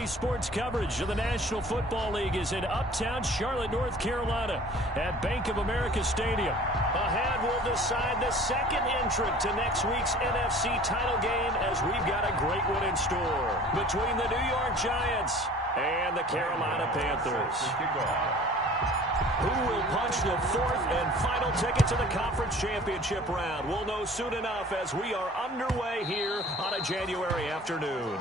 Today's sports coverage of the National Football League is in uptown Charlotte, North Carolina at Bank of America Stadium. Ahead, we'll decide the second entrant to next week's NFC title game as we've got a great one in store between the New York Giants and the Carolina Panthers. Who will punch the fourth and final ticket to the conference championship round? We'll know soon enough as we are underway here on a January afternoon.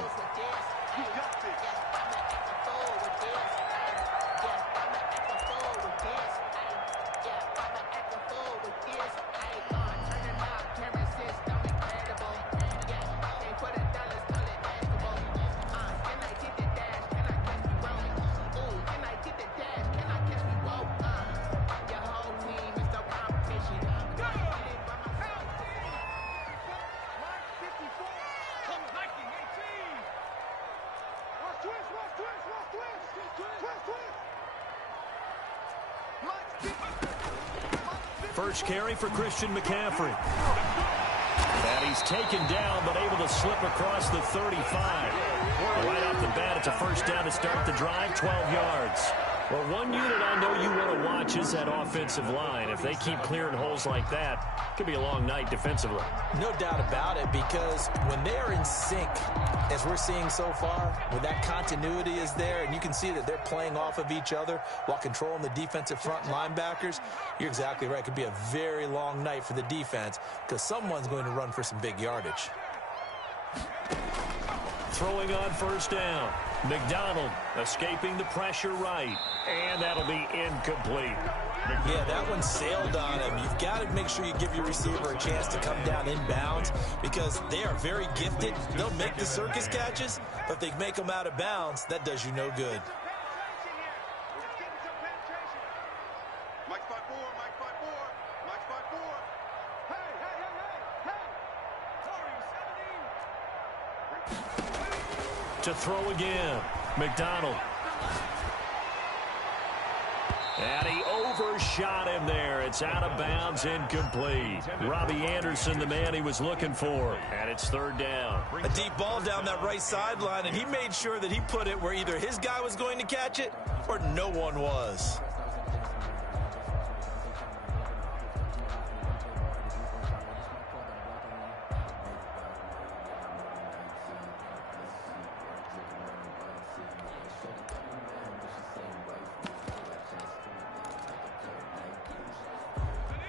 First carry for Christian McCaffrey. And he's taken down, but able to slip across the 35. Right off the bat, it's a first down to start the drive, 12 yards. Well, one unit I know you want to watch is that offensive line. If they keep clearing holes like that, it could be a long night defensively. No doubt about it, because when they're in sync, as we're seeing so far, when that continuity is there, and you can see that they're playing off of each other while controlling the defensive front linebackers, you're exactly right. It could be a very long night for the defense because someone's going to run for some big yardage. Throwing on first down. McDonald escaping the pressure right. And that'll be incomplete. Yeah, that one sailed on him. You've got to make sure you give your receiver a chance to come down inbounds because they are very gifted. They'll make the circus catches, but if they make them out of bounds, that does you no good. To throw again. McDonald. And he overshot him there. It's out of bounds, incomplete. Robbie Anderson, the man he was looking for. And it's third down. A deep ball down that right sideline, and he made sure that he put it where either his guy was going to catch it or no one was.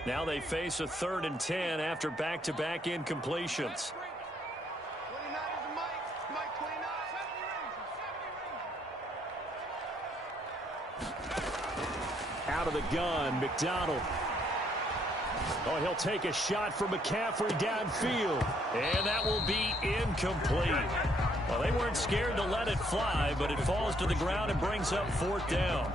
Now they face a 3rd and 10 after back-to-back incompletions. Out of the gun, McDonald. Oh, he'll take a shot from McCaffrey downfield. And that will be incomplete. Well, they weren't scared to let it fly, but it falls to the ground and brings up 4th down.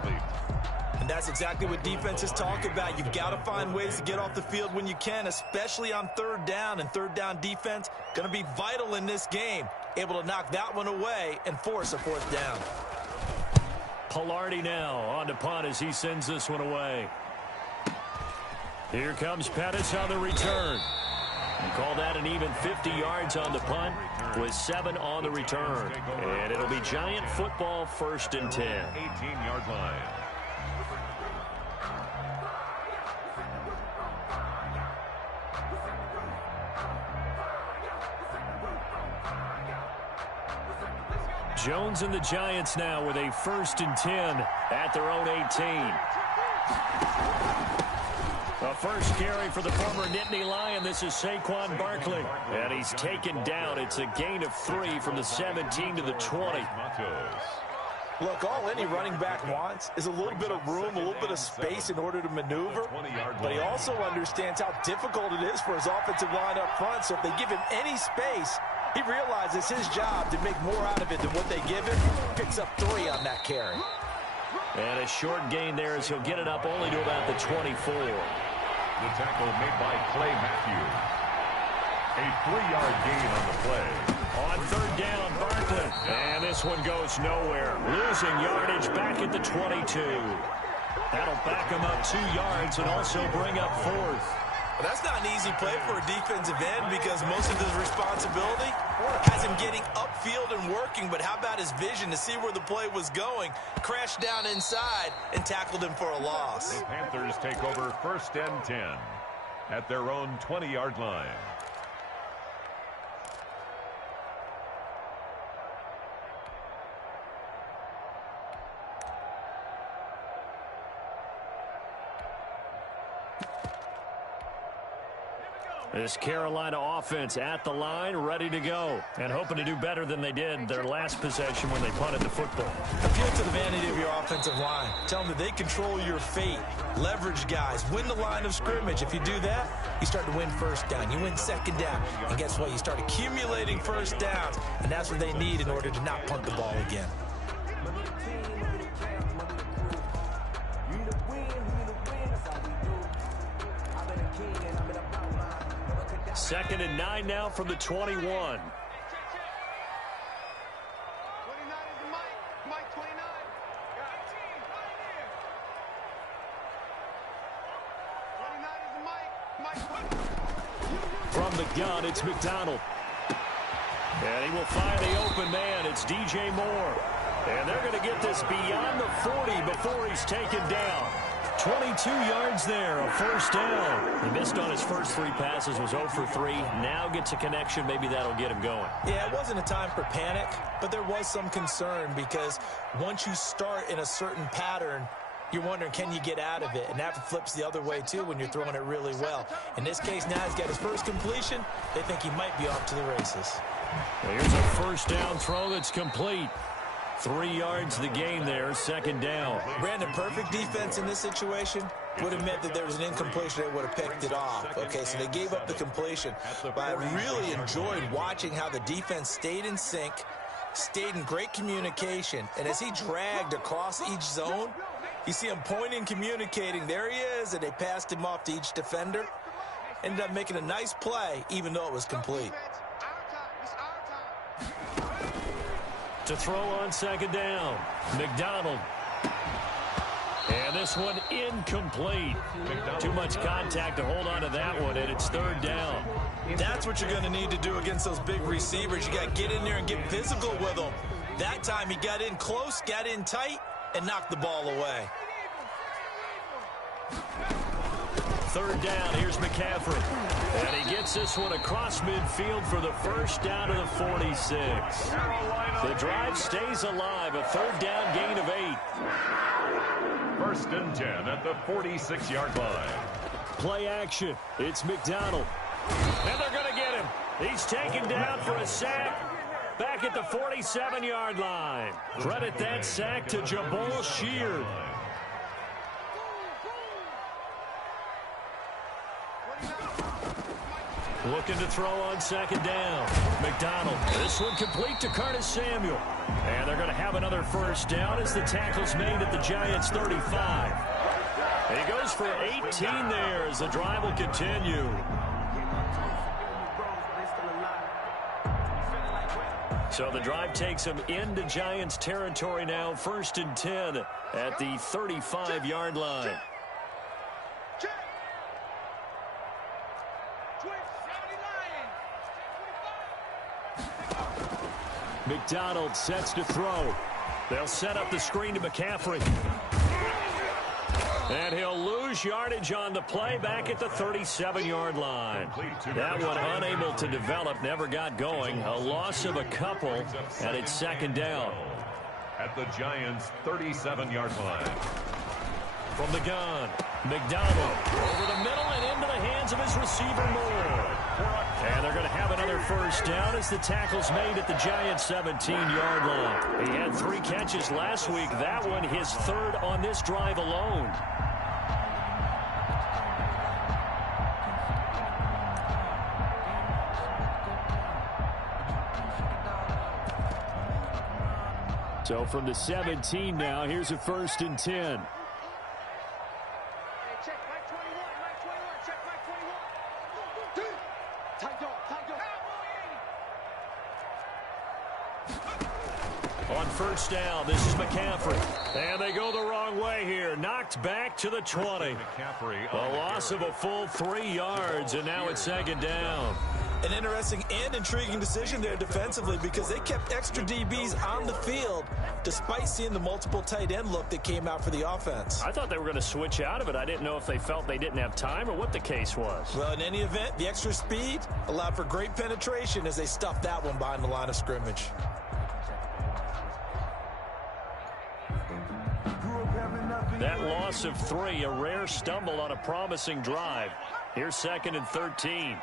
And that's exactly what defenses talk about. You've got to find ways to get off the field when you can, especially on 3rd down. And 3rd down defense going to be vital in this game. Able to knock that one away and force a 4th down. Pilardi now on to punt as he sends this one away. Here comes Pettis on the return. And call that an even 50 yards on the punt with 7 on the return. And it'll be Giant football 1st and 10. 18-yard line. Jones and the Giants now with a 1st and 10 at their own 18. A first carry for the former Nittany Lion. This is Saquon Barkley. And he's taken down. It's a gain of 3 from the 17 to the 20. Look, all any running back wants is a little bit of room, a little bit of space in order to maneuver. But he also understands how difficult it is for his offensive line up front. So if they give him any space, he realizes his job to make more out of it than what they give him. Picks up 3 on that carry. And a short gain there as he'll get it up only to about the 24. The tackle made by Clay Matthews. A 3-yard gain on the play. On 3rd down, Barkley. And this one goes nowhere. Losing yardage back at the 22. That'll back him up 2 yards and also bring up 4th. Well, that's not an easy play for a defensive end because most of his responsibility has him getting upfield and working. But how about his vision to see where the play was going? Crashed down inside and tackled him for a loss. The Panthers take over 1st and 10 at their own 20-yard line. This Carolina offense at the line, ready to go, and hoping to do better than they did their last possession when they punted the football. Appeal to the vanity of your offensive line. Tell them that they control your fate. Leverage guys. Win the line of scrimmage. If you do that, you start to win first down. You win 2nd down. And guess what? You start accumulating first downs, and that's what they need in order to not punt the ball again. 2nd and 9 now from the 21. 29 is the Mike 29. From the gun, it's McDonald. And he will find the open man. It's DJ Moore. And they're going to get this beyond the 40 before he's taken down. 22 yards there, a first down. He missed on his first 3 passes, was 0 for 3. Now gets a connection. Maybe that'll get him going. Yeah, it wasn't a time for panic, but there was some concern because once you start in a certain pattern, you're wondering, can you get out of it? And that flips the other way, too, when you're throwing it really well. In this case, now he's got his first completion. They think he might be off to the races. Well, here's a first down throw that's complete. 3 yards the gain there, 2nd down. Brandon, perfect defense in this situation would have meant that there was an incompletion. They would have picked it off. Okay, so they gave up the completion. But I really enjoyed watching how the defense stayed in sync, stayed in great communication. And as he dragged across each zone, you see him pointing, communicating. There he is, and they passed him off to each defender. Ended up making a nice play, even though it was complete. To throw on 2nd down, McDonald. And this one incomplete. Too much contact to hold on to that one, and it's 3rd down. That's what you're going to need to do against those big receivers. You got to get in there and get physical with them. That time he got in close, got in tight, and knocked the ball away. 3rd down, here's McCaffrey. And he gets this one across midfield for the first down of the 46. The drive stays alive, a 3rd down gain of 8. 1st and 10 at the 46-yard line. Play action, it's McDonald. And they're going to get him. He's taken down for a sack back at the 47-yard line. Credit that sack to Jabal Sheard. Looking to throw on 2nd down. McDonald. This one complete to Curtis Samuel. And they're going to have another first down as the tackle's made at the Giants' 35. And he goes for 18 there as the drive will continue. So the drive takes him into Giants territory now. 1st and 10 at the 35-yard line. McDonald sets to throw. They'll set up the screen to McCaffrey. And he'll lose yardage on the play back at the 37-yard line. That one unable to develop, never got going. A loss of a couple, and it's 2nd down. At the Giants' 37-yard line. From the gun, McDonald over the middle and into the hands of his receiver Moore. And they're going to have another first down as the tackle's made at the Giants' 17-yard line. He had 3 catches last week. That one his 3rd on this drive alone. So from the 17 now, here's a 1st and 10. On first down, this is McCaffrey. And they go the wrong way here. Knocked back to the 20. A loss of a full 3 yards, and now it's second down. An interesting and intriguing decision there defensively because they kept extra DBs on the field despite seeing the multiple tight end look that came out for the offense. I thought they were going to switch out of it. I didn't know if they felt they didn't have time or what the case was. Well, in any event, the extra speed allowed for great penetration as they stuffed that one behind the line of scrimmage. That loss of 3, a rare stumble on a promising drive. Here's second and 13.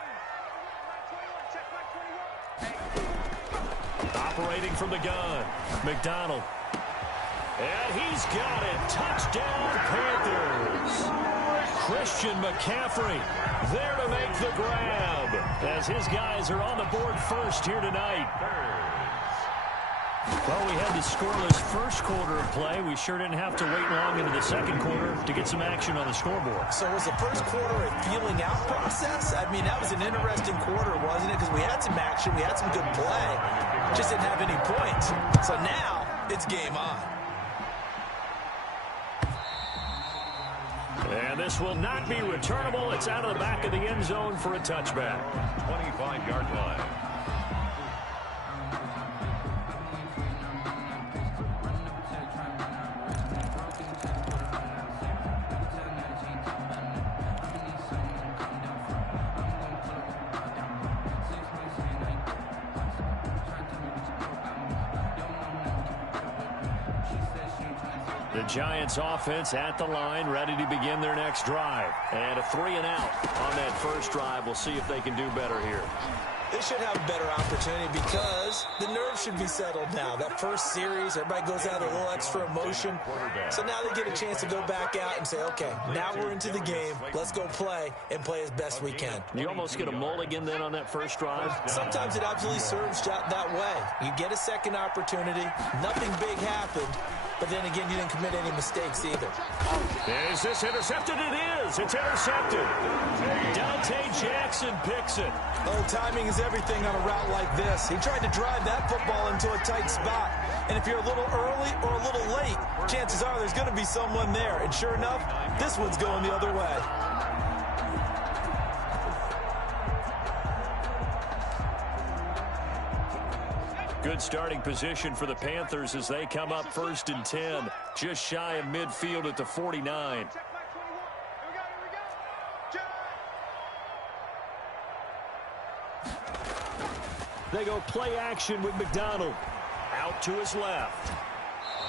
Operating from the gun, McDonald. And he's got it. Touchdown, Panthers. Christian McCaffrey there to make the grab as his guys are on the board first here tonight. Well, we had the scoreless first quarter of play. We sure didn't have to wait long into the second quarter to get some action on the scoreboard. So was the first quarter a feeling out process? I mean, that was an interesting quarter, wasn't it? Because we had some action, we had some good play, just didn't have any points. So now it's game on. And this will not be returnable. It's out of the back of the end zone for a touchback. 25-yard line. The Giants offense at the line, ready to begin their next drive. And a 3 and out on that first drive. We'll see if they can do better here. They should have a better opportunity because the nerves should be settled now. That first series, everybody goes out a little extra emotion. So now they get a chance to go back out and say, okay, now we're into the game. Let's go play and play as best we can. You almost get a mulligan then on that first drive? Sometimes it absolutely serves that way. You get a second opportunity. Nothing big happened. But then again, you didn't commit any mistakes either. Is this intercepted? It is. It's intercepted. Dante Jackson picks it. Oh, timing is everything on a route like this. He tried to drive that football into a tight spot. And if you're a little early or a little late, chances are there's going to be someone there. And sure enough, this one's going the other way. Good starting position for the Panthers as they come up first and 10. Just shy of midfield at the 49. They go play action with McDonald. Out to his left.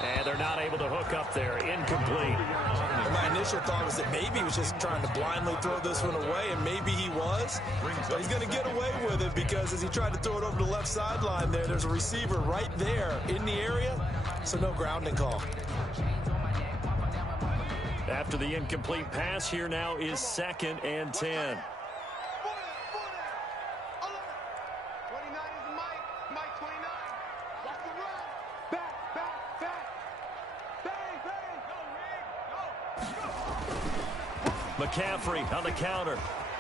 And they're not able to hook up there. Incomplete. My initial thought was that maybe he was just trying to blindly throw this one away, and maybe he was. But he's going to get away with it because as he tried to throw it over the left sideline there's a receiver right there in the area, so no grounding call. After the incomplete pass, here now is second and 10. McCaffrey on the counter.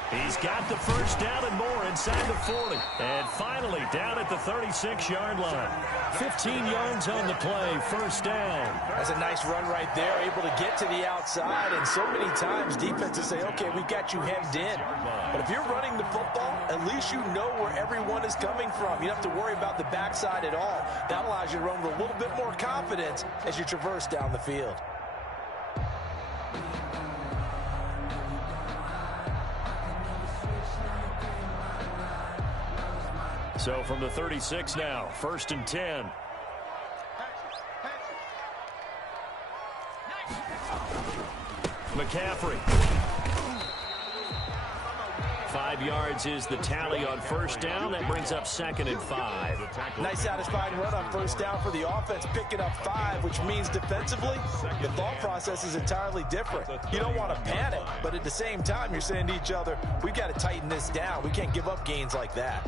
He's got the first down and more inside the 40. And finally down at the 36-yard line. 15 yards on the play, first down. That's a nice run right there, able to get to the outside. And so many times defenses say, okay, we got you hemmed in. But if you're running the football, at least you know where everyone is coming from. You don't have to worry about the backside at all. That allows you to run with a little bit more confidence as you traverse down the field. So from the 36 now, first and 10. McCaffrey. 5 yards is the tally on first down. That brings up second and 5. Nice satisfying run on first down for the offense, picking up 5, which means defensively, the thought process is entirely different. You don't want to panic, but at the same time, you're saying to each other, we've got to tighten this down. We can't give up gains like that.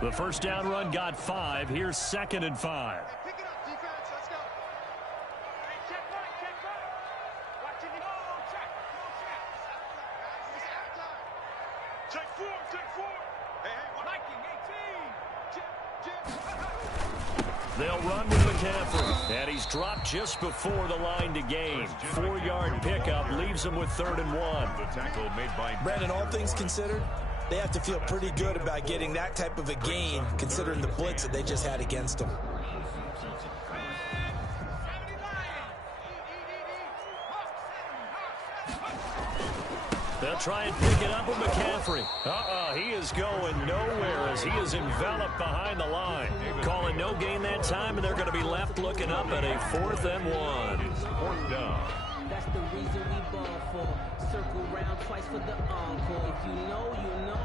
The first down run got 5. Here's second and 5. Pick it up, defense. Let's go. Hey, check right, check right. Watch it. Oh, check. Check 4, check 4. Hey, hey, Viking 18. Check. They'll run with McCaffrey, and he's dropped just before the line to gain. 4-yard pickup leaves him with 3rd and 1. The tackle made by Brandon, all things considered, they have to feel pretty good about getting that type of a gain, considering the blitz that they just had against them. They'll try and pick it up with McCaffrey. He is going nowhere as he is enveloped behind the line. Calling no gain that time, and they're going to be left looking up at a 4th and 1. 4th down. That's the reason we ball for. Circle round twice for the encore. If you know, you know.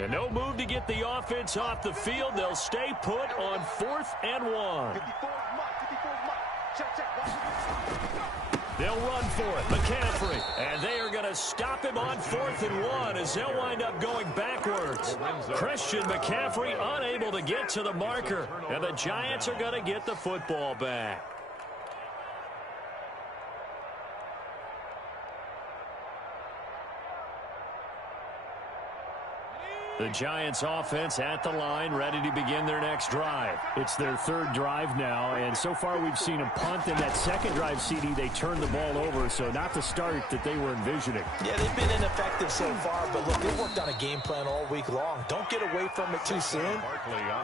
And no move to get the offense off the field. They'll stay put on 4th and 1. They'll run for it. McCaffrey. And they are going to stop him on 4th and 1 as they'll wind up going backwards. Christian McCaffrey unable to get to the marker. And the Giants are going to get the football back. The Giants offense at the line, ready to begin their next drive. It's their 3rd drive now, and so far we've seen a punt. In that 2nd drive, CD, they turned the ball over, so not the start that they were envisioning. Yeah, they've been ineffective so far, but look, they've worked on a game plan all week long. Don't get away from it too soon.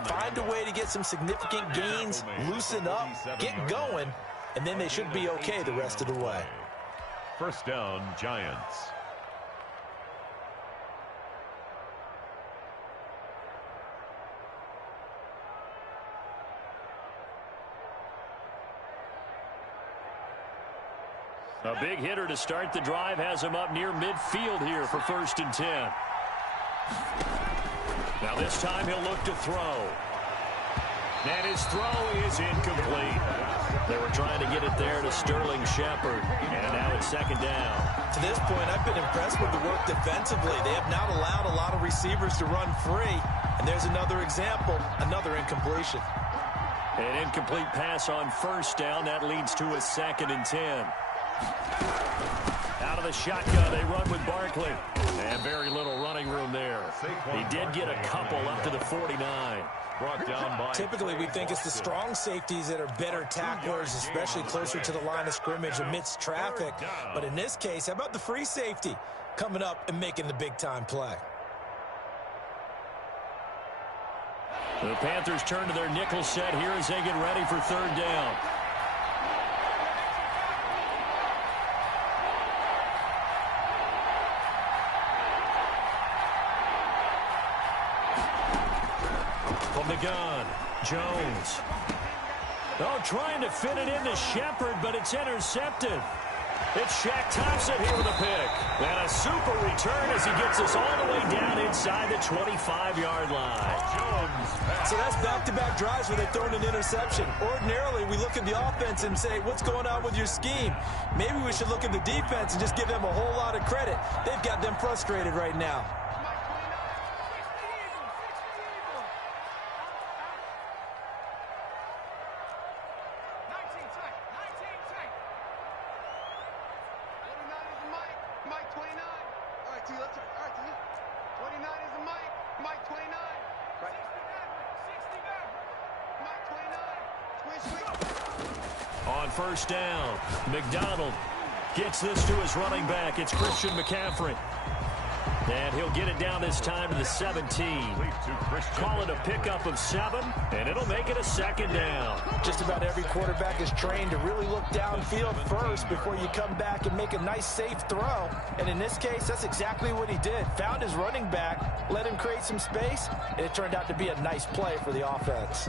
Find a way to get some significant gains, loosen up, get going, and then they should be okay the rest of the way. 1st down, Giants. A big hitter to start the drive has him up near midfield here for 1st and 10. Now this time he'll look to throw. And his throw is incomplete. They were trying to get it there to Sterling Shepard. And now it's 2nd down. To this point, I've been impressed with the work defensively. They have not allowed a lot of receivers to run free. And there's another example, another incompletion. An incomplete pass on 1st down. That leads to a 2nd and 10. Out of the shotgun, they run with Barkley. And very little running room there. He did get a couple up to the 49. Brought down by... Typically, we think it's the strong safeties that are better tacklers, especially closer to the line of scrimmage amidst traffic. But in this case, how about the free safety coming up and making the big-time play? The Panthers turn to their nickel set here as they get ready for 3rd down. From the gun, Jones. Oh, trying to fit it into Shepard, but it's intercepted. It's Shaq Thompson here with a pick. And a super return as he gets us all the way down inside the 25-yard line. So that's back-to-back drives where they've thrown an interception. Ordinarily, we look at the offense and say, what's going on with your scheme? Maybe we should look at the defense and just give them a whole lot of credit. They've got them frustrated right now. On 1st down, McDonald gets this to his running back. It's Christian McCaffrey. And he'll get it down this time to the 17. Call it a pickup of 7, and it'll make it a 2nd down. Just about every quarterback is trained to really look downfield first before you come back and make a nice, safe throw. And in this case, that's exactly what he did. Found his running back, let him create some space, and it turned out to be a nice play for the offense.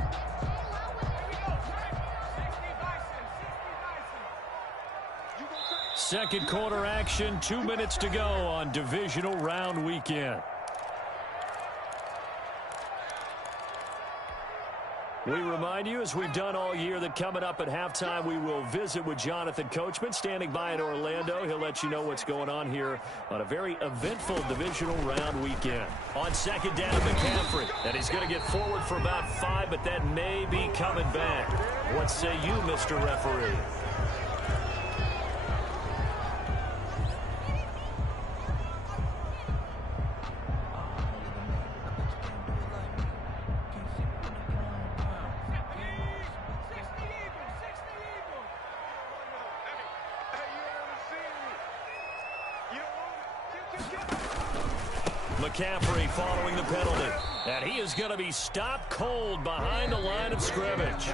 Second quarter action, 2 minutes to go on divisional round weekend. We remind you, as we've done all year, that coming up at halftime, we will visit with Jonathan Coachman, standing by in Orlando. He'll let you know what's going on here on a very eventful divisional round weekend. On second down, McCaffrey. And he's going to get forward for about 5, but that may be coming back. What say you, Mr. Referee? McCaffrey following the penalty. And he is going to be stopped cold behind the line of scrimmage.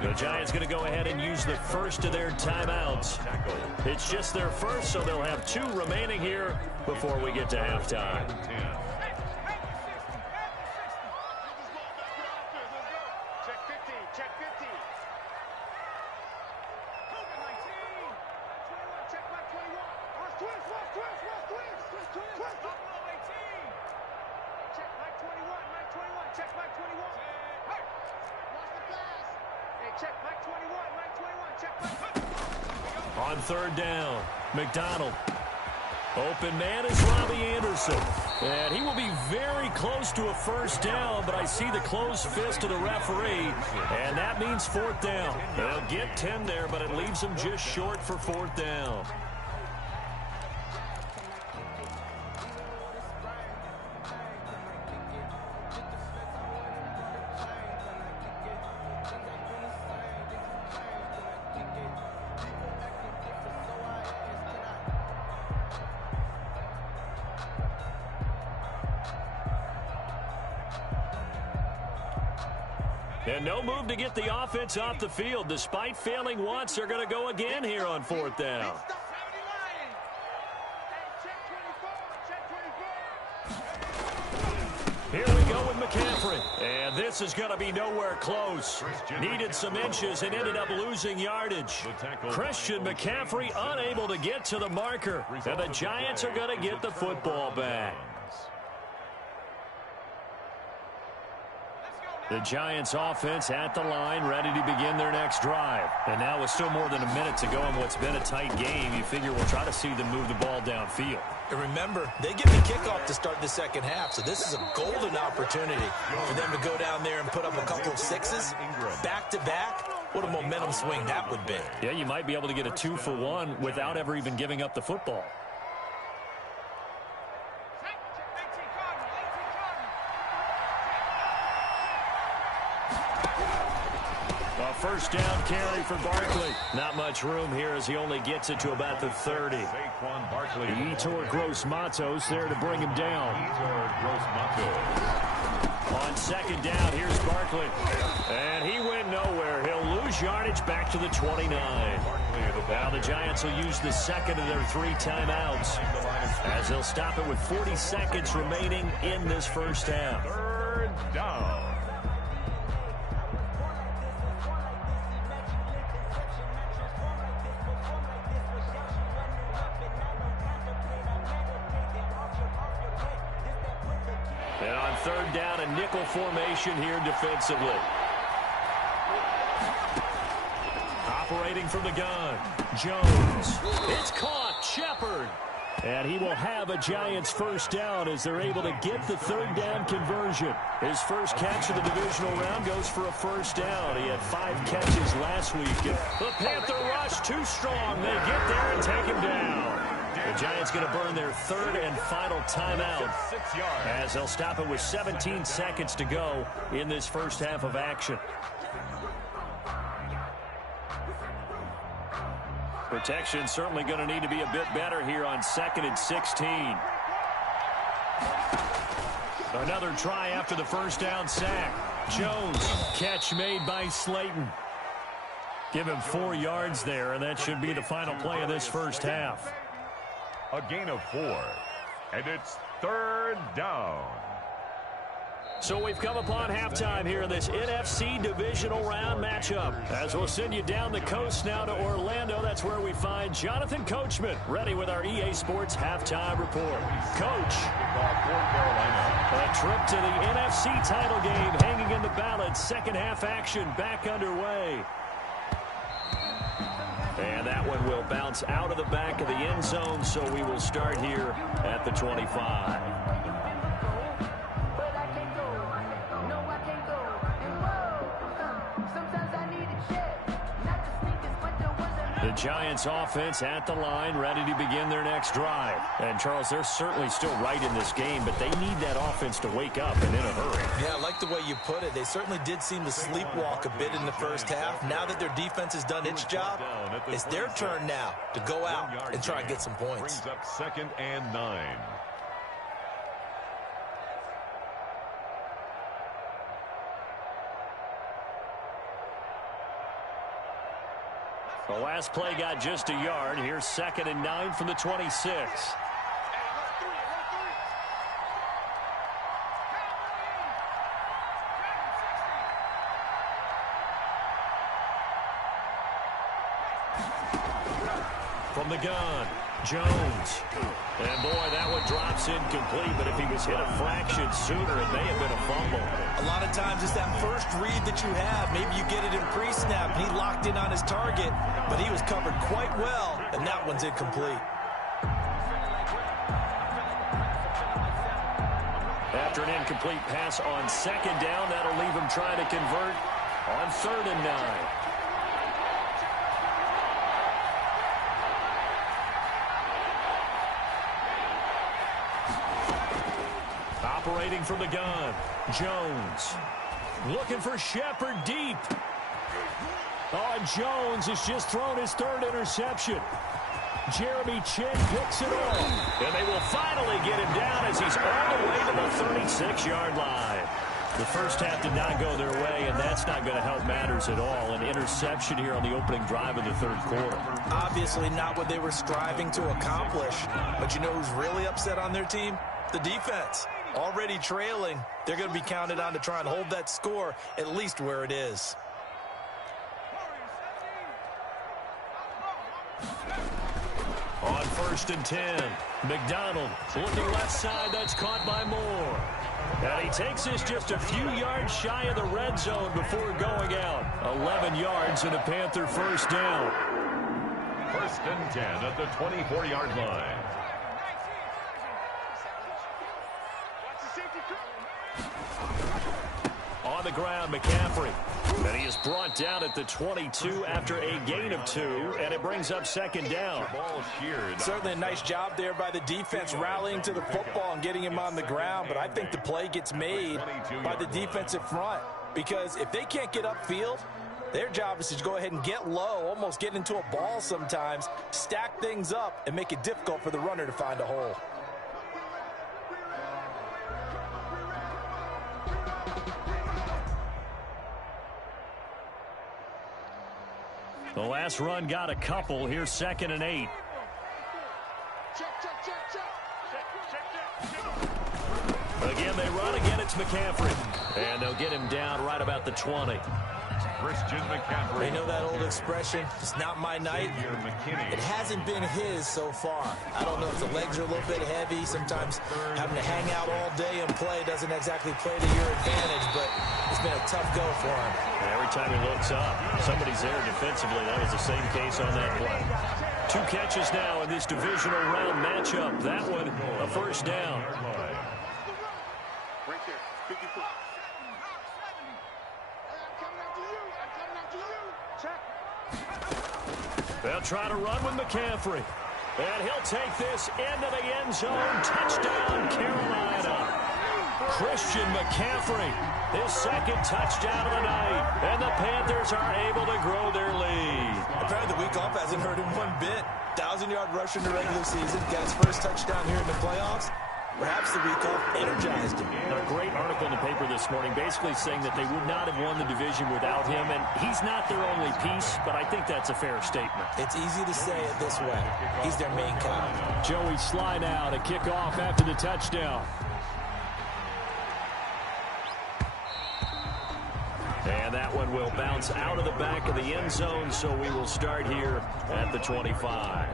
The Giants going to go ahead and use the first of their timeouts. It's just their first, so they'll have 2 remaining here before we get to halftime. Check 15, check 15. Check back 21. Twist. Check back 21, Mike 21, check back 21. Hey! Watch the glass. Hey, check back 21, Mike 21, check back. On third down, McDonald. Open man is Robbie Anderson. And he will be very close to a first down, but I see the closed fist of the referee, and that means 4th down. They'll get 10 there, but it leaves them just short for 4th down. And no move to get the offense off the field. Despite failing once, they're going to go again here on 4th down. Here we go with McCaffrey. And this is going to be nowhere close. Needed some inches and ended up losing yardage. Christian McCaffrey unable to get to the marker. And the Giants are going to get the football back. The Giants offense at the line, ready to begin their next drive. And now with still more than a minute to go in what's been a tight game, you figure we'll try to see them move the ball downfield. And remember, they get the kickoff to start the second half, so this is a golden opportunity for them to go down there and put up a couple of 6s back-to-back. What a momentum swing that would be. Yeah, you might be able to get a 2-for-1 without ever even giving up the football. First down carry for Barkley. Not much room here as he only gets it to about the 30. Yetur Gross-Matos there to bring him down. On second down, here's Barkley. And he went nowhere. He'll lose yardage back to the 29. Now the Giants will use the second of their 3 timeouts as they'll stop it with 40 seconds remaining in this first half. 3rd down. And on 3rd down, a nickel formation here defensively. Operating from the gun, Jones. It's caught, Shepard. And he will have a Giants first down as they're able to get the 3rd down conversion. His first catch of the divisional round goes for a first down. He had 5 catches last week. And the Panther rush too strong. They get there and take him down. The Giants going to burn their 3rd and final timeout as they'll stop it with 17 seconds to go in this first half of action. Protection certainly going to need to be a bit better here on 2nd and 16. Another try after the first down sack. Jones, catch made by Slayton. Give him 4 yards there, and that should be the final play of this first half. A gain of 4. And it's 3rd down. So we've come upon halftime here in this NFC divisional round matchup. As we'll send you down the coast now to Orlando, that's where we find Jonathan Coachman, ready with our EA Sports halftime report. Coach, a trip to the NFC title game hanging in the balance. Second half action back underway. And that one will bounce out of the back of the end zone, so we will start here at the 25. The Giants offense at the line, ready to begin their next drive. And, Charles, they're certainly still right in this game, but they need that offense to wake up and in a hurry. Yeah, I like the way you put it. They certainly did seem to sleepwalk a bit in the first half. Now that their defense has done its job, it's their turn now to go out and try and get some points. Brings up 2nd and 9. The last play got just a yard. Here's 2nd and 9 from the 26. From the gun, Jones. And, boy, that one drops incomplete, but if he was hit a fraction sooner, it may have been a fumble. A lot of times it's that first read that you have. Maybe you get it in pre-snap, and he locked in on his target, but he was covered quite well, and that one's incomplete. After an incomplete pass on 2nd down, that'll leave him trying to convert on 3rd and 9. Operating from the gun, Jones. Looking for Shepard deep. Oh, and Jones has just thrown his 3rd interception. Jeremy Chin picks it off. And they will finally get him down as he's all the way to the 36-yard line. The first half did not go their way, and that's not going to help matters at all. An interception here on the opening drive of the 3rd quarter. Obviously not what they were striving to accomplish. But you know who's really upset on their team? The defense. Already trailing, they're going to be counted on to try and hold that score at least where it is. On 1st and 10, McDonald looking left side. That's caught by Moore. And he takes this just a few yards shy of the red zone before going out. 11 yards and a Panther first down. 1st and 10 at the 24-yard line. On the ground, McCaffrey. And he is brought down at the 22 after a gain of 2, and it brings up 2nd down. Certainly a nice job there by the defense rallying to the football and getting him on the ground, but I think the play gets made by the defensive front because if they can't get upfield, their job is to go ahead and get low, almost get into a ball sometimes, stack things up, and make it difficult for the runner to find a hole. The last run got a couple. Here's 2nd and 8. Again, they run. Again, it's McCaffrey. And they'll get him down right about the 20. Christian McCaffrey. They know that old expression, it's not my night. It hasn't been his so far. I don't know if the legs are a little bit heavy. Sometimes having to hang out all day and play doesn't exactly play to your advantage, but it's been a tough go for him. Every time he looks up, somebody's there defensively. That was the same case on that play. 2 catches now in this divisional round matchup. That one, a first down. Right there, 54. They'll try to run with McCaffrey. And he'll take this into the end zone. Touchdown, Carolina. Christian McCaffrey, his 2nd touchdown of the night. And the Panthers are able to grow their lead. Apparently the week off hasn't hurt him one bit. 1,000-yard rush in the regular season. Got his first touchdown here in the playoffs. Perhaps the week off energized him. A great article in the paper this morning basically saying that they would not have won the division without him, and he's not their only piece, but I think that's a fair statement. It's easy to say it this way. He's their main guy. Joey Sly now to kick off after the touchdown. that one will bounce out of the back of the end zone, so we will start here at the 25.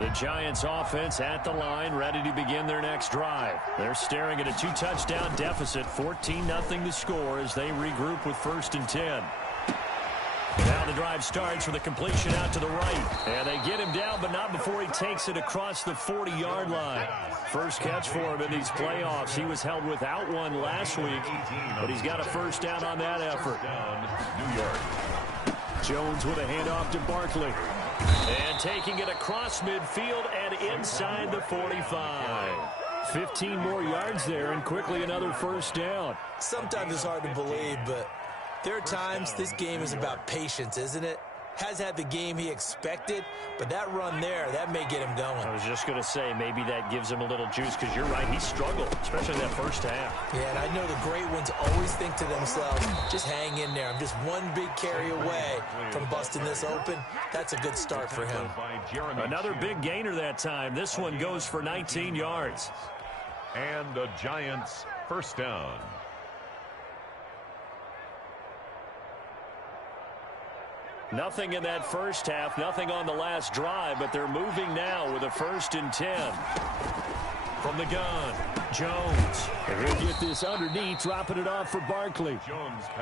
The Giants offense at the line, ready to begin their next drive. They're staring at a 2-touchdown deficit, 14-0 to score as they regroup with 1st and 10. Now the drive starts with a completion out to the right. And they get him down, but not before he takes it across the 40-yard line. First catch for him in these playoffs. He was held without one last week, but he's got a first down on that effort. New York. Jones with a handoff to Barkley. And taking it across midfield and inside the 45. 15 more yards there and quickly another first down. Sometimes it's hard to believe, but there are times this game is about patience, isn't it? Has had the game he expected, but that run there, that may get him going. I was just going to say, maybe that gives him a little juice, because you're right, he struggled, especially that first half. Yeah, and I know the great ones always think to themselves, just hang in there. I'm just one big carry away from busting this open. That's a good start for him. Another big gainer that time. This one goes for 19 yards. And the Giants first down. Nothing in that first half, nothing on the last drive, but they're moving now with a 1st and 10. From the gun, Jones. And he'll get this underneath, dropping it off for Barkley.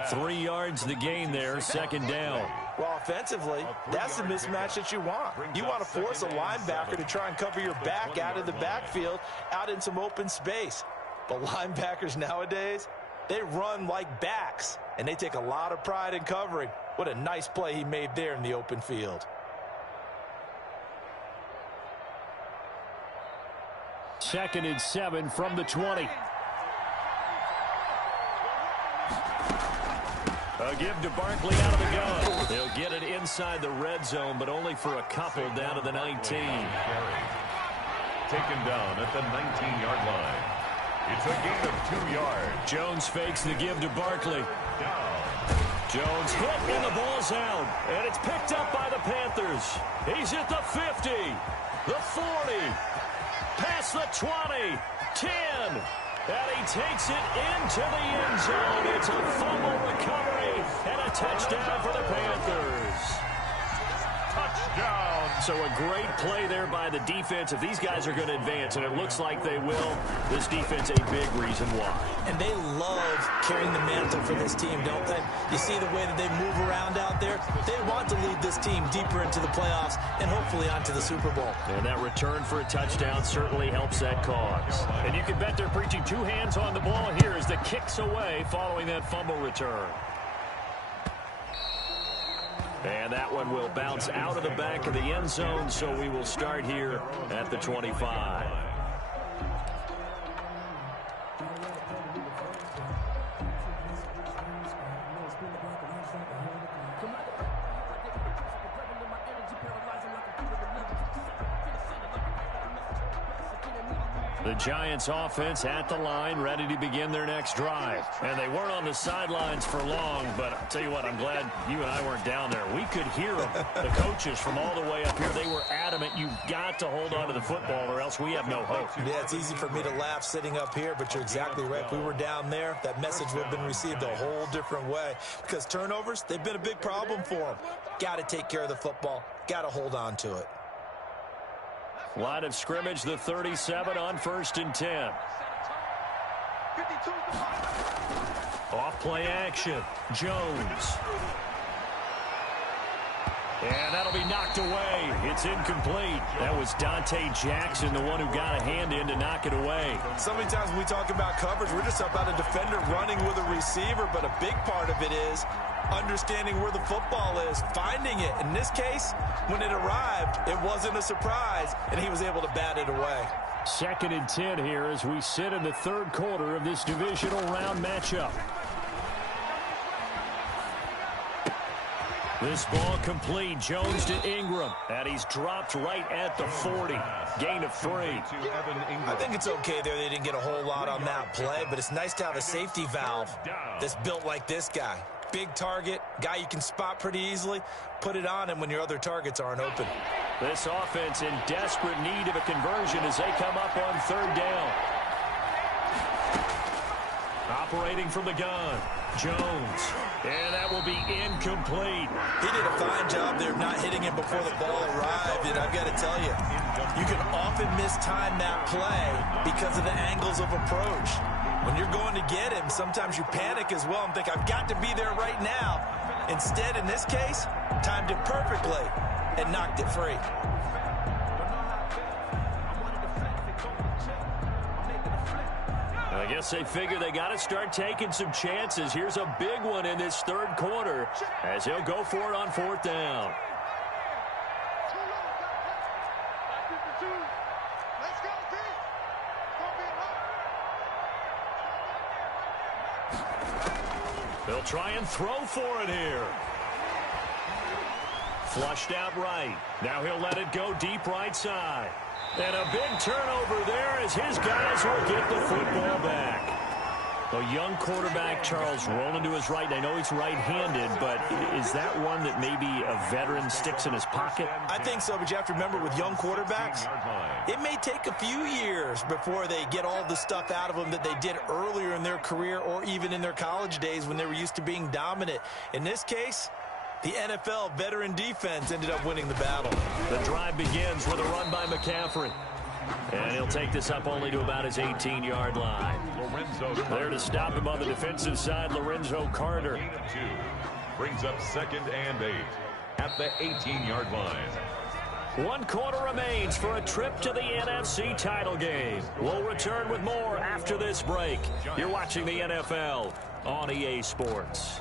3 yards the gain there, 2nd down. Well, offensively, that's the mismatch that you want. You want to force a linebacker to try and cover your back out of the backfield, out in some open space. But linebackers nowadays, they run like backs, and they take a lot of pride in covering. What a nice play he made there in the open field. Second and 7 from the 20. A give to Barkley out of the gun. They'll get it inside the red zone, but only for a couple down to the 19. Taken down at the 19-yard line. It's a gain of 2 yards. Jones fakes the give to Barkley. Jones hit and the ball's out. And it's picked up by the Panthers. He's at the 50, the 40, past the 20, 10. And he takes it into the end zone. It's a fumble recovery and a touchdown for the Panthers. Touchdown. So a great play there by the defense. If these guys are going to advance, and it looks like they will, this defense a big reason why. And they love carrying the mantle for this team, don't they? You see the way that they move around out there? They want to lead this team deeper into the playoffs and hopefully onto the Super Bowl. And that return for a touchdown certainly helps that cause. And you can bet they're preaching 2 hands on the ball here as the kicks away following that fumble return. And that one will bounce out of the back of the end zone, so we will start here at the 25. The Giants offense at the line, ready to begin their next drive. And they weren't on the sidelines for long, but I'll tell you what, I'm glad you and I weren't down there. We could hear them, the coaches from all the way up here. They were adamant, you've got to hold on to the football or else we have no hope. Yeah, it's easy for me to laugh sitting up here, but you're exactly right. If we were down there, that message would have been received a whole different way. Because turnovers, they've been a big problem for them. Got to take care of the football. Got to hold on to it. Line of scrimmage, the 37 on 1st and 10. Off play action. Jones. And that'll be knocked away. It's incomplete. That was Dante Jackson, the one who got a hand in to knock it away. So many times when we talk about coverage, we're just about a defender running with a receiver, but a big part of it is understanding where the football is, finding it. In this case, when it arrived, it wasn't a surprise, and he was able to bat it away. 2nd and 10 here as we sit in the 3rd quarter of this divisional round matchup. This ball complete. Jones to Ingram. And he's dropped right at the 40. Gain of 3. I think it's okay there. They didn't get a whole lot on that play, but it's nice to have a safety valve that's built like this guy. big target, guy you can spot pretty easily. Put it on him when your other targets aren't open. This offense in desperate need of a conversion as they come up on third down. Operating from the gun, Jones. And that will be incomplete. He did a fine job there of not hitting him before the ball arrived. And I've got to tell you, you can often mistime that play because of the angles of approach. When you're going to get him, sometimes you panic as well and think, I've got to be there right now. Instead, in this case, timed it perfectly and knocked it free. I guess they figure they got to start taking some chances. Here's a big one in this third quarter as he'll go for it on fourth down. They'll try and throw for it here. Flushed out right. Now he'll let it go deep right side. And a big turnover there as his guys will get the football back. A young quarterback, Charles, rolling to his right. I know he's right-handed, but is that one that maybe a veteran sticks in his pocket? I think so, but you have to remember with young quarterbacks, it may take a few years before they get all the stuff out of them that they did earlier in their career or even in their college days when they were used to being dominant. In this case, the NFL veteran defense ended up winning the battle. The drive begins with a run by McCaffrey. And he'll take this up only to about his 18-yard line. There to stop him on the defensive side, Lorenzo Carter. Brings up 2nd and 8 at the 18-yard line. 1 quarter remains for a trip to the NFC title game. We'll return with more after this break. You're watching the NFL on EA Sports.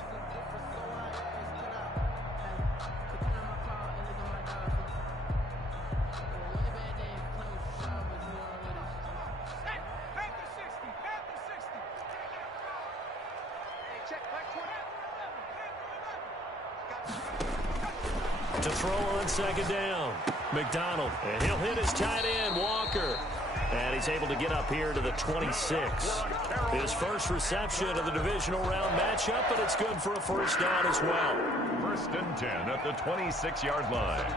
To throw on 2nd down, McDonald, and he'll hit his tight end, Walker. And he's able to get up here to the 26. His first reception of the divisional round matchup, but it's good for a first down as well. 1st and 10 at the 26-yard line.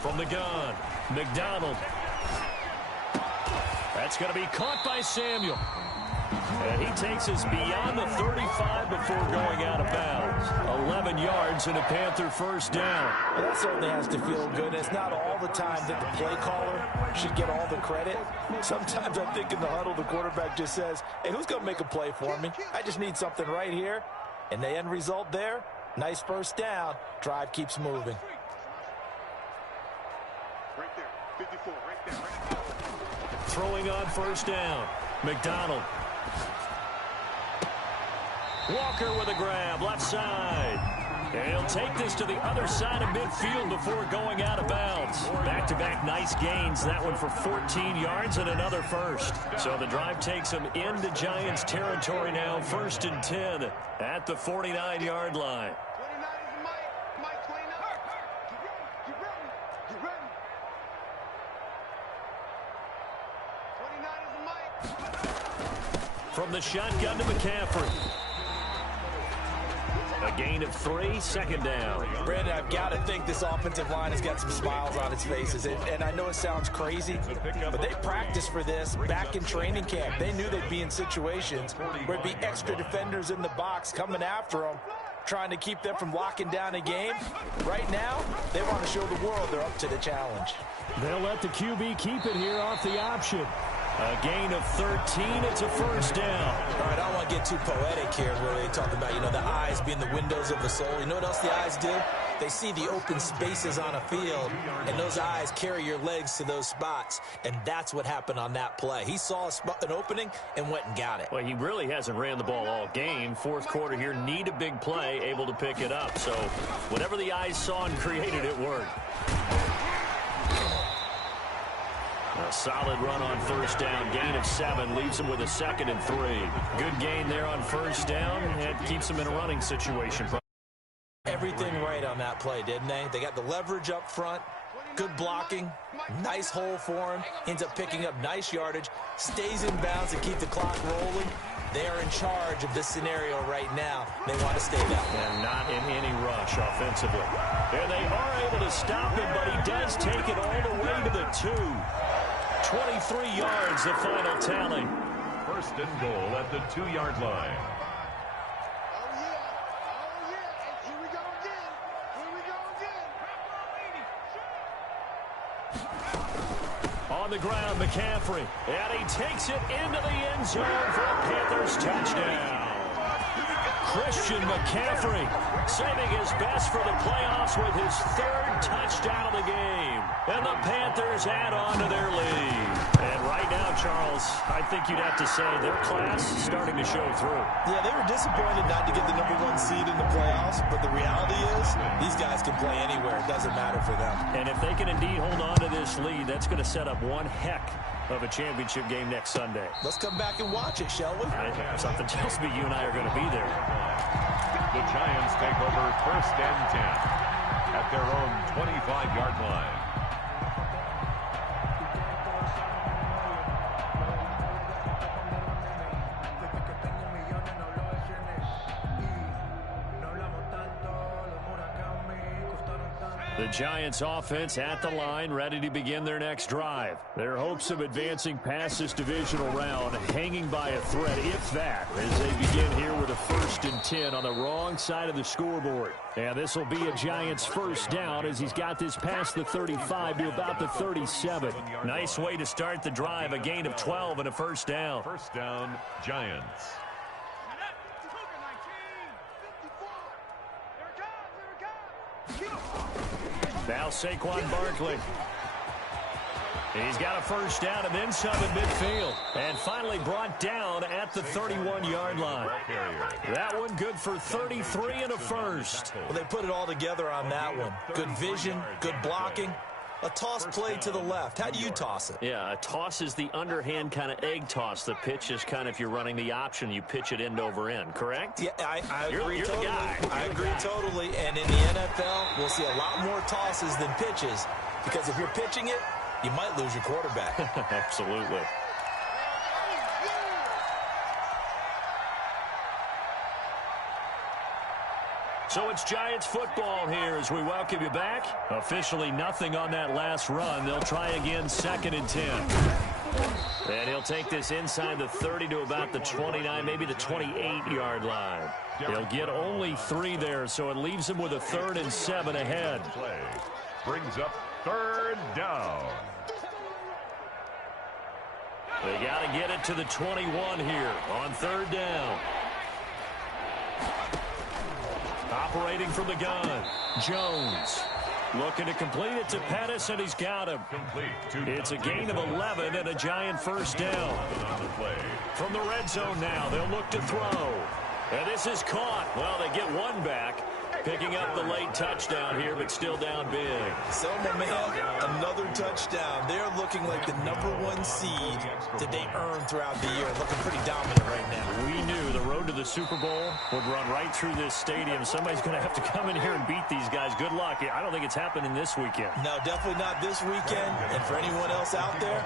From the gun, McDonald. That's going to be caught by Samuel. And he takes us beyond the 35 before going out of bounds. 11 yards and a Panther first down. Well, that certainly has to feel good. It's not all the time that the play caller should get all the credit. Sometimes I think in the huddle, the quarterback just says, hey, who's going to make a play for me? I just need something right here. And the end result there, nice first down. Drive keeps moving. Right there, 54, right there, right there. Throwing on first down, McDonald. Walker with a grab, left side. And he'll take this to the other side of midfield before going out of bounds. Back-to-back nice gains, that one for 14 yards and another first. So the drive takes him into Giants territory now, 1st and 10 at the 49-yard line. 29 is Mike. Mike 29. Get ready. Get ready. 29 is Mike. From the shotgun to McCaffrey. A gain of 3, 2nd down. Brandon, I've got to think this offensive line has got some smiles on its faces. And I know it sounds crazy, but they practiced for this back in training camp. They knew they'd be in situations where it'd be extra defenders in the box coming after them, trying to keep them from locking down a game. Right now, they want to show the world they're up to the challenge. They'll let the QB keep it here off the option. A gain of 13. It's a first down. All right, I don't want to get too poetic here where they talk about, the eyes being the windows of the soul. You know what else the eyes do? They see the open spaces on a field, and those eyes carry your legs to those spots, and that's what happened on that play. He saw an opening and went and got it. Well, he really hasn't ran the ball all game. 4th quarter here, need a big play, able to pick it up. So whatever the eyes saw and created, it worked. A solid run on first down. Gain of 7 leaves him with a 2nd and 3. Good gain there on first down. It keeps him in a running situation. Everything right on that play, didn't they? They got the leverage up front, good blocking, nice hole for him, ends up picking up nice yardage, stays in bounds to keep the clock rolling. They are in charge of this scenario right now. They want to stay that way. And not in any rush offensively. And they are able to stop him, but he does take it all the way to the 2. 23 yards, the final tally. First and goal at the 2-yard line. On the ground, McCaffrey. And he takes it into the end zone for a Panthers touchdown. Christian McCaffrey saving his best for the playoffs with his 3rd touchdown of the game. And the Panthers add on to their lead. And right now, Charles, I think you'd have to say their class is starting to show through. Yeah, they were disappointed not to get the #1 seed in the playoffs, but the reality is these guys can play anywhere. It doesn't matter for them. And if they can indeed hold on to this lead, that's going to set up one heck of a championship game next Sunday. Let's come back and watch it, shall we? Something tells me you and I are going to be there. The Giants take over first and 10 at their own 25-yard line. The Giants offense at the line, ready to begin their next drive. Their hopes of advancing past this divisional round hanging by a thread, if that, as they begin here with a 1st and 10 on the wrong side of the scoreboard. And this will be a Giants first down as he's got this past the 35 to about the 37. Nice way to start the drive, a gain of 12 and a first down. First down, Giants. Now Saquon Barkley. He's got a first down and then some in midfield. And finally brought down at the 31-yard line. That one good for 33 and a first. Well, they put it all together on that one. Good vision, good blocking. A toss play to the left. How do you toss it? Yeah, a toss is the underhand kind of egg toss. The pitch is kind of, if you're running the option, you pitch it end over end, correct? Yeah, I agree totally. The guy. I agree totally. And in the NFL, we'll see a lot more tosses than pitches. Because if you're pitching it, you might lose your quarterback. Absolutely. So it's Giants football here as we welcome you back. Officially nothing on that last run. They'll try again 2nd and 10. And he'll take this inside the 30 to about the 29, maybe the 28-yard line. He'll get only 3 there, so it leaves him with a 3rd and 7 ahead. Play brings up 3rd down. They got to get it to the 21 here on 3rd down. Operating from the gun, Jones looking to complete it to Pettis, and he's got him. It's a gain of 11 and a Giant first down. From the red zone now, they'll look to throw. And this is caught. Well, they get one back, picking up the late touchdown here, but still down big. So, my man, another touchdown. They're looking like the #1 seed that they earned throughout the year. Looking pretty dominant right now. We knew the road to the Super Bowl would run right through this stadium. Somebody's going to have to come in here and beat these guys. Good luck. I don't think it's happening this weekend. No, definitely not this weekend. And for anyone else out there,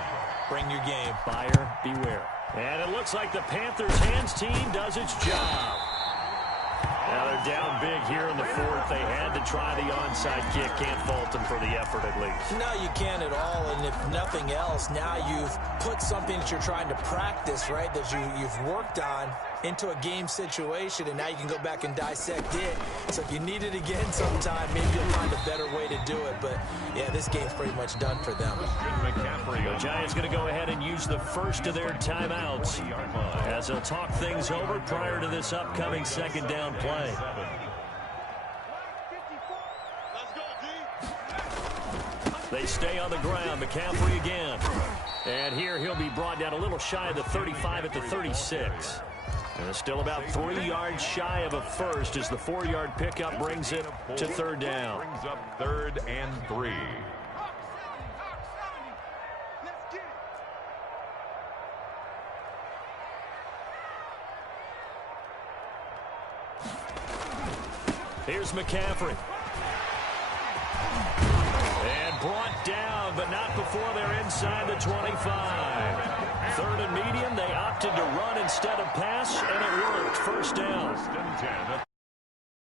bring your game. Buyer beware. And it looks like the Panthers' hands team does its job. Now they're down big here in the 4th. They had to try the onside kick. Can't fault them for the effort at least. No, you can't at all. And if nothing else, now you've put something that you're trying to practice, right, that you've worked on into a game situation, and now you can go back and dissect it. So if you need it again sometime, maybe you'll find a better way to do it. But, yeah, this game's pretty much done for them. The Giants going to go ahead and use the first of their timeouts as they'll talk things over prior to this upcoming 2nd down play. They stay on the ground. McCaffrey again. And here he'll be brought down a little shy of the 35 at the 36. And it's still about 3 yards shy of a first as the 4-yard pickup brings it to 3rd down. Brings up 3rd and 3. Here's McCaffrey. And brought down, but not before they're inside the 25. Third and medium, they opted to run instead of pass, and it worked. First down.